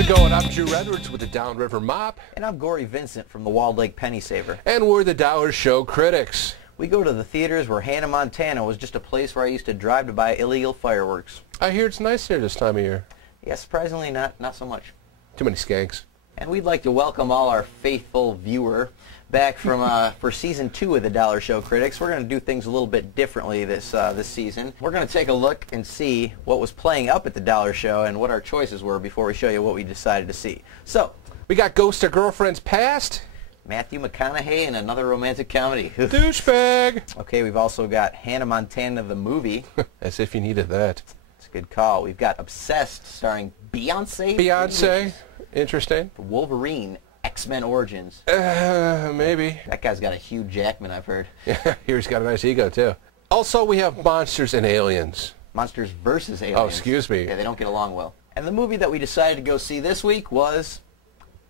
it going? I'm Drew Edwards with the Downriver Mop. And I'm Gory Vincent from the Walled Lake Penny Saver. And we're the Dollar Show critics. We go to the theaters where Hannah, Montana was just a place where I used to drive to buy illegal fireworks. I hear it's nice there this time of year. Yeah, surprisingly not so much. Too many skanks. And we'd like to welcome all our faithful viewer back from for season 2 of the Dollar Show Critics. We're going to do things a little bit differently this season. We're going to take a look and see what was playing up at the Dollar Show and what our choices were before we show you what we decided to see. So, we got Ghost of Girlfriend's Past. Matthew McConaughey and another romantic comedy. Douchebag. Okay, we've also got Hannah Montana the movie. As if you needed that. It's a good call. We've got Obsessed starring Beyonce. Beyonce. Interesting. Wolverine, X-Men Origins. Maybe. That guy's got a Hugh Jackman, I've heard. Yeah, he's got a nice ego, too. Also, we have Monsters and Aliens. Monsters vs. Aliens. Oh, excuse me. Yeah, they don't get along well. And the movie that we decided to go see this week was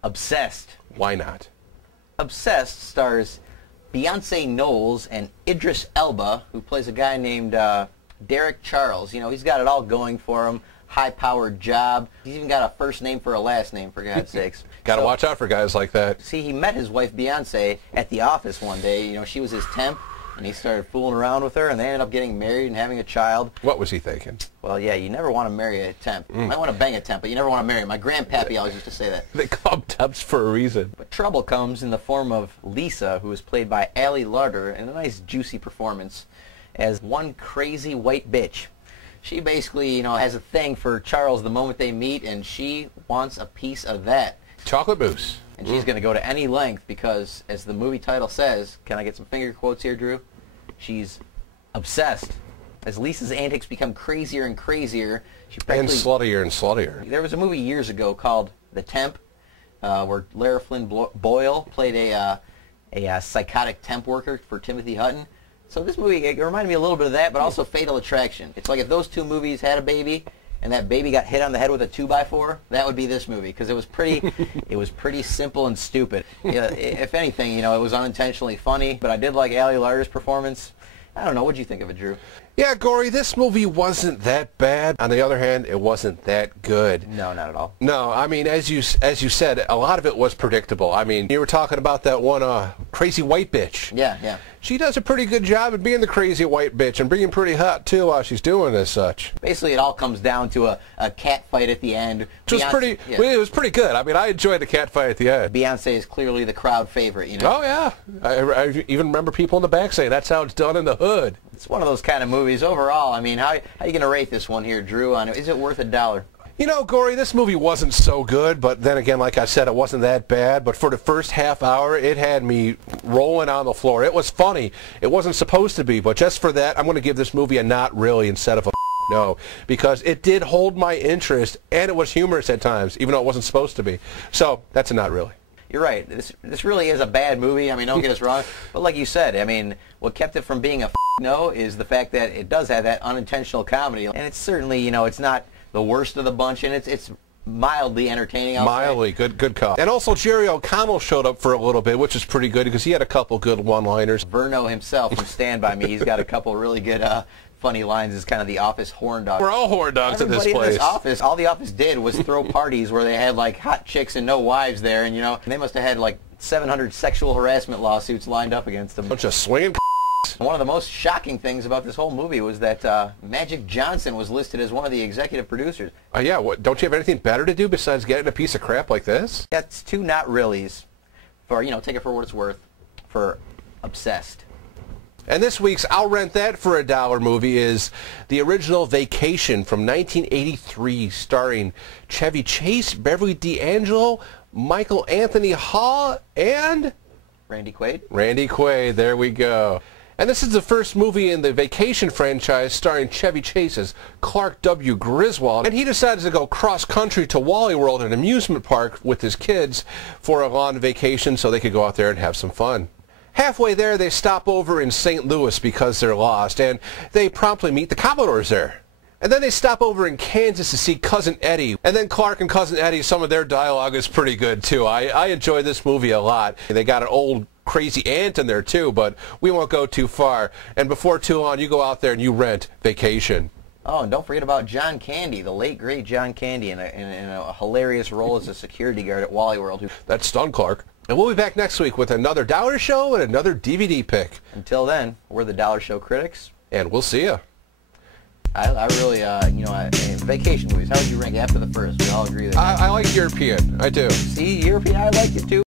Obsessed. Why not? Obsessed stars Beyonce Knowles and Idris Elba, who plays a guy named Derek Charles. You know, he's got it all going for him. High-powered job. He's even got a first name for a last name, for God's sakes. Gotta watch out for guys like that. See, he met his wife Beyonce at the office one day. You know, she was his temp, and he started fooling around with her, and they ended up getting married and having a child. What was he thinking? Well, yeah, you never want to marry a temp. You might want to bang a temp, but you never want to marry him. My grandpappy always used to say that. They call them temps for a reason. But trouble comes in the form of Lisa, who is played by Ali Larter, in a nice, juicy performance as one crazy white bitch. She basically, you know, has a thing for Charles the moment they meet, and she wants a piece of that. Chocolate mousse. And she's going to go to any length because, as the movie title says, can I get some finger quotes here, Drew? She's obsessed. As Lisa's antics become crazier and crazier, she practically... And sluttier and sluttier. There was a movie years ago called The Temp, where Lara Flynn Boyle played a psychotic temp worker for Timothy Hutton. So this movie, it reminded me a little bit of that, but also Fatal Attraction. It's like if those two movies had a baby, and that baby got hit on the head with a 2x4, that would be this movie, because it was pretty simple and stupid. Yeah, if anything, you know, it was unintentionally funny, but I did like Ali Larter's performance. I don't know, what'd you think of it, Drew? Yeah, Gory, this movie wasn't that bad. On the other hand, it wasn't that good. No, not at all. No, I mean, as you said, a lot of it was predictable. I mean, you were talking about that one crazy white bitch. Yeah, yeah. She does a pretty good job at being the crazy white bitch and being pretty hot, too, while she's doing as such. Basically, it all comes down to a cat fight at the end. Which was pretty, yeah. It was pretty good. I mean, I enjoyed the cat fight at the end. Beyonce is clearly the crowd favorite, you know? Oh, yeah. I even remember people in the back saying, that's how it's done in the hood. It's one of those kind of movies. Overall, I mean, how are you going to rate this one here, Drew? Is it worth $1? You know, Gory, this movie wasn't so good, but then again, like I said, it wasn't that bad. But for the first half hour, it had me rolling on the floor. It was funny. It wasn't supposed to be, but just for that, I'm going to give this movie a not really instead of a no, because it did hold my interest, and it was humorous at times, even though it wasn't supposed to be. So that's a not really. You're right. This really is a bad movie. I mean, don't get us wrong. But like you said, I mean, what kept it from being a no is the fact that it does have that unintentional comedy. And it's certainly, you know, it's not the worst of the bunch, and it's mildly entertaining. Mildly, good call. And also Jerry O'Connell showed up for a little bit, which is pretty good because he had a couple good one-liners. Verno himself from Stand By Me, he's got a couple really good funny lines as kind of the office horn dog. We're all horn dogs at this place. In this office, all the office did was throw parties where they had like hot chicks and no wives there, and you know, they must have had like 700 sexual harassment lawsuits lined up against them. Bunch of swinging. One of the most shocking things about this whole movie was that Magic Johnson was listed as one of the executive producers. Yeah, what, don't you have anything better to do besides getting a piece of crap like this? That's two not reallys for, you know, take it for what it's worth, for Obsessed. And this week's I'll Rent That for $1 movie is the original Vacation from 1983, starring Chevy Chase, Beverly D'Angelo, Michael Anthony Hall, and Randy Quaid. Randy Quaid, there we go. And this is the first movie in the Vacation franchise starring Chevy Chase as Clark W. Griswold. And he decides to go cross-country to Wally World, an amusement park, with his kids for a long vacation so they could go out there and have some fun. Halfway there, they stop over in St. Louis because they're lost, and they promptly meet the Commodores there. And then they stop over in Kansas to see Cousin Eddie. And then Clark and Cousin Eddie, some of their dialogue is pretty good, too. I enjoy this movie a lot. They got an old crazy aunt in there, too, but we won't go too far. And before too long, you go out there and you rent Vacation. Oh, and don't forget about John Candy, the late great John Candy, in a hilarious role as a security guard at Wally World. That's Stun Clark. And we'll be back next week with another Dollar Show and another DVD pick. Until then, we're the Dollar Show critics. And we'll see you. I really, vacation movies, how would you rank after the first? We all agree that. I like European. I do. See, European, I like it too.